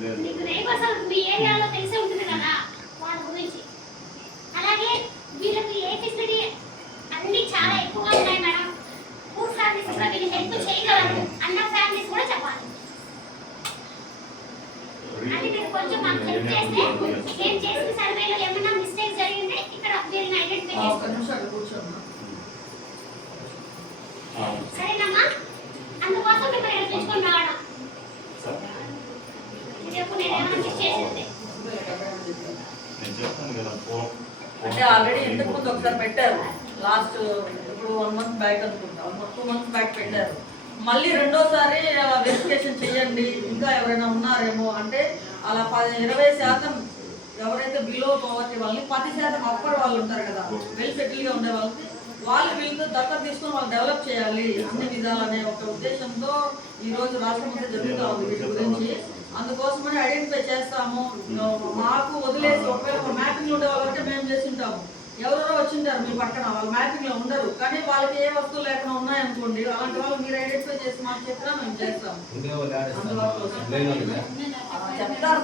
మీకు అసలు మీ ఏరియాలో తెలిసే ఉంటుంది కదా వాటి గురించి. అలాగే వీళ్ళకి ఏ ఫెసిలిటీ అన్ని చాలా ఎక్కువగా ఉన్నాయి మేడం. పూర్ ఫ్యామిలీస్ కూడా వీళ్ళు హెల్ప్ చేయగలరు. అన్న ఫ్యామిలీస్ కూడా చెప్పాలి. అంటే మీరు కొంచెం మాకు హెల్ప్ చేస్తే నేను చేసిన సర్వేలో ఏమైనా మిస్టేక్ జరిగింటే ఇక్కడ వీళ్ళని ఐడెంటిఫై ఆ, అంటే ఆల్రెడీ ఇంతకు ముందు ఒకసారి పెట్టారు. లాస్ట్ ఇప్పుడు వన్ మంత్ బ్యాక్ అనుకుంటా. టూ మంత్స్ బ్యాక్ పెట్టారు. మళ్ళీ రెండోసారి వెరిఫికేషన్ చేయండి. ఇంకా ఎవరైనా ఉన్నారేమో అంటే అలా పది ఇరవై శాతం ఎవరైతే బిలో పవర్టీ వాళ్ళని పది శాతం అప్పర్ వాళ్ళు ఉంటారు కదా వెల్ సెటిల్గా ఉండే వాళ్ళకి వాళ్ళు వీళ్ళతో దత్తత తీసుకొని వాళ్ళు డెవలప్ చేయాలి అన్ని విధాలనే ఒక ఉద్దేశంతో ఈ రోజు రాష్ట్రం అంతా జరుగుతూ ఉంది వీటి గురించి. అందుకోసమని ఐడెంటిఫై చేస్తాము. మాకు వదిలేసి ఒకవేళ మ్యాపింగ్ ఉండే వాళ్ళంటే మేము చేసి ఉంటాము. ఎవరెవరో వచ్చింటారు మీ పక్కన వాళ్ళు మ్యాపింగ్లో ఉండరు. కానీ వాళ్ళకి ఏ వస్తువులు లేకుండా ఉన్నాయనుకోండి అలాంటి వాళ్ళు మీరు ఐడెంటిఫై చేసి మాకు చెప్పినా మేము చేస్తాము. ఆ, చెప్తారు.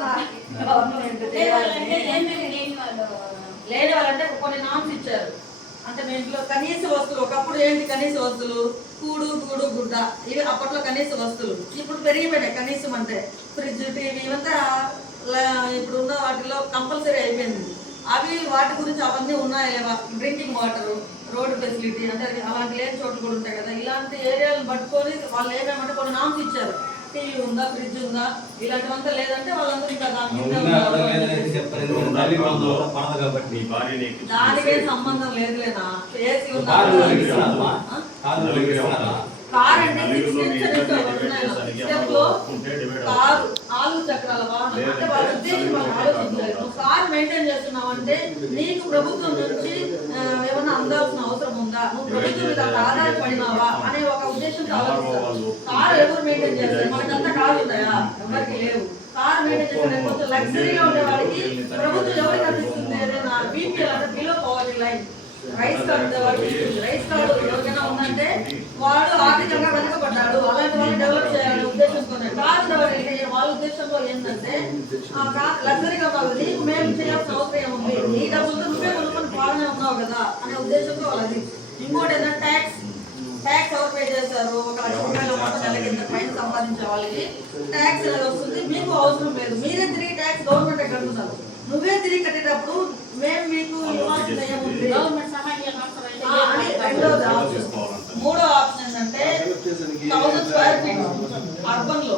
లేని వాళ్ళంటే కొన్ని నామ్స్ ఇచ్చారు. అంటే మీ ఇంట్లో కనీస వస్తువులు ఒకప్పుడు ఏంటి కనీస వస్తువులు? కూడు గూడు గుడ్డ ఇవి అప్పట్లో కనీస వస్తువులు. ఇప్పుడు పెరిగిపోయినాయి కనీసం అంటే. ఫ్రిడ్జ్ టీవీ ఇవంతా ఇప్పుడు ఉన్న వాటిలో కంపల్సరీ అయిపోయింది. అవి వాటి గురించి అవన్నీ ఉన్నాయి డ్రింకింగ్ వాటర్ రోడ్డు ఫెసిలిటీ అంటే అలాంటి లేని చోట్లు కూడా ఉంటాయి కదా. ఇలాంటి ఏరియాలను పట్టుకొని వాళ్ళు ఏమేమంటే కొన్ని నామ్స్ ఇచ్చారు. టీవీ ఉందా ఫ్రిడ్జ్ ఉందా? ఇలాంటివంతా లేదంటే వాళ్ళందరూ ఇంకా దానికేం సంబంధం లేదులేనా? ఏసీ ఉందా? కారు? కార్ అంటే నాలుగు చక్రాల వాహనం. అంటే వాళ్ళ ఉద్దేశం వాళ్ళు ఆలోచించలేదు? నువ్వు కార్ మెయింటైన్ చేస్తున్నావు అంటే నీకు ప్రభుత్వం నుంచి అందాల్సిన అవసరం ఉందా? నువ్వు ప్రభుత్వం మీద ఆధారపడినావా అనే ఒక ఉద్దేశంతో ఆలోచిస్తారు కారు ఎవరు మెయింటైన్ చేస్తారు మనకంతా కార్లు ఉన్నాయా ఎవరికి లేవు కార్ మెయింటైన్ చేసే కొంచెం లగ్జరీగా ఉండే వాడికి ప్రభుత్వం ఎవరికి అందిస్తుంది ఏదైనా బీపీఎల్ అంటే below poverty line rice card rice card ఎవరికైనా ఉందంటే వాడు ఆర్థికంగా వెనుకబడ్డాడు అలాంటి వాళ్ళు డెవలప్ చేయాలనే ఉద్దేశంతోనే. కార్ డెవలప్ వాళ్ళ ఉద్దేశంలో ఏంటంటే లగ్జరీగా కాదు నీకు మేము చేయాల్సిన అవసరం ఏముంది? నీ డబ్బులతో నువ్వే కొనుక్కొని బాగానే ఉన్నావు కదా అనే ఉద్దేశంతో వాళ్ళది. ఇంకోటి ఏంటంటే ట్యాక్స్ ట్యాక్స్ ఎవరు పే చేస్తారు ఒక లక్ష రూపాయల మొత్తం పైన సంపాదించే వాళ్ళకి ట్యాక్స్ వస్తుంది. మీకు అవసరం లేదు. మీరే తిరిగి ట్యాక్స్ గవర్నమెంట్ కడుతున్నారు నువ్వే తిరిగి కట్టేటప్పుడు మేము మీకు మూడో ఆప్షన్ ఏంటంటే థౌసండ్ స్క్వేర్ ఫీట్ అర్బన్లో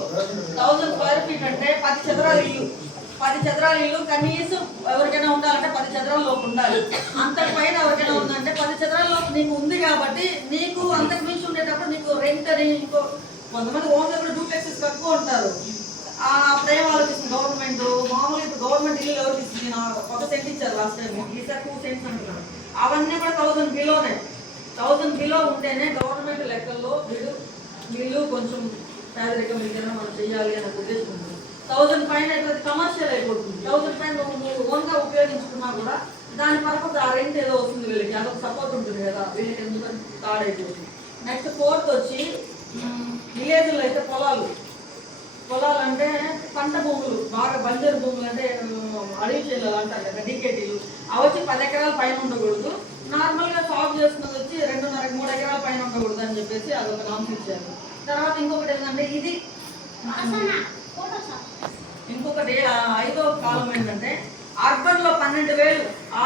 థౌసండ్ స్క్వేర్ ఫీట్ అంటే పది చదరాల ఇల్లు. పది చదరాల ఇల్లు కనీసం ఎవరికైనా ఉండాలంటే పది చదరాల లోపు ఉండాలి. అంతకు పైన ఎవరికైనా ఉందంటే పది చదరాల లోపు నీకు ఉంది కాబట్టి నీకు అంతకు మించి ఉండేటప్పుడు నీకు రెంట్ అని ఇంకో కొంతమంది ఓన్ దగ్గర డూప్లెక్సెస్ తక్కువ ఉంటారు. ఆ ప్రేమ ఆలోచిస్తుంది గవర్నమెంట్ మామూలు ఇప్పుడు గవర్నమెంట్ ఇల్లు ఎవరికి ఇస్తుంది ఒక సెంట్ ఇచ్చారు లాస్ట్ టైం ఈసారి టూ సెంట్స్ అంటున్నారు. అవన్నీ కూడా థౌసండ్ బిలోనే థౌసండ్ బిలో ఉంటేనే గవర్నమెంట్ లెక్కల్లో వీళ్ళు వీళ్ళు కొంచెం పేదరికం మీదైనా మనం చెయ్యాలి అనే ఉద్దేశం ఉంది. థౌసండ్ పైన అయితే కమర్షియల్ అయిపోతుంది. థౌసండ్ పైన నువ్వు ఓన్గా ఉపయోగించుకున్నా కూడా దాని పర్పస్ ఆ రెంట్ ఏదో వస్తుంది వీళ్ళకి. అదొక సపోర్ట్ ఉంటుంది కదా. వీళ్ళకి ఎందుకంటే థర్డ్ అయిపోతుంది నెక్స్ట్ ఫోర్త్ వచ్చి విలేజ్లో అయితే పొలాలు. పొలాలు అంటే పంట భూములు బాగా బంజరు భూములు అంటే అడవి చేనులు అంటారు కదా డికేటీలు. అవి వచ్చి పది ఎకరాల పైన ఉండకూడదు. నార్మల్గా సాగు చేస్తున్నది వచ్చి రెండున్నర మూడు ఎకరాల పైన ఉండకూడదు అని చెప్పేసి అదొక నామ్స్ ఇచ్చారు తర్వాత ఇంకొకటి ఏంటంటే ఇది ఇంకొకటి ఐదో కాలం ఏంటంటే అర్బన్లో పన్నెండు వేలు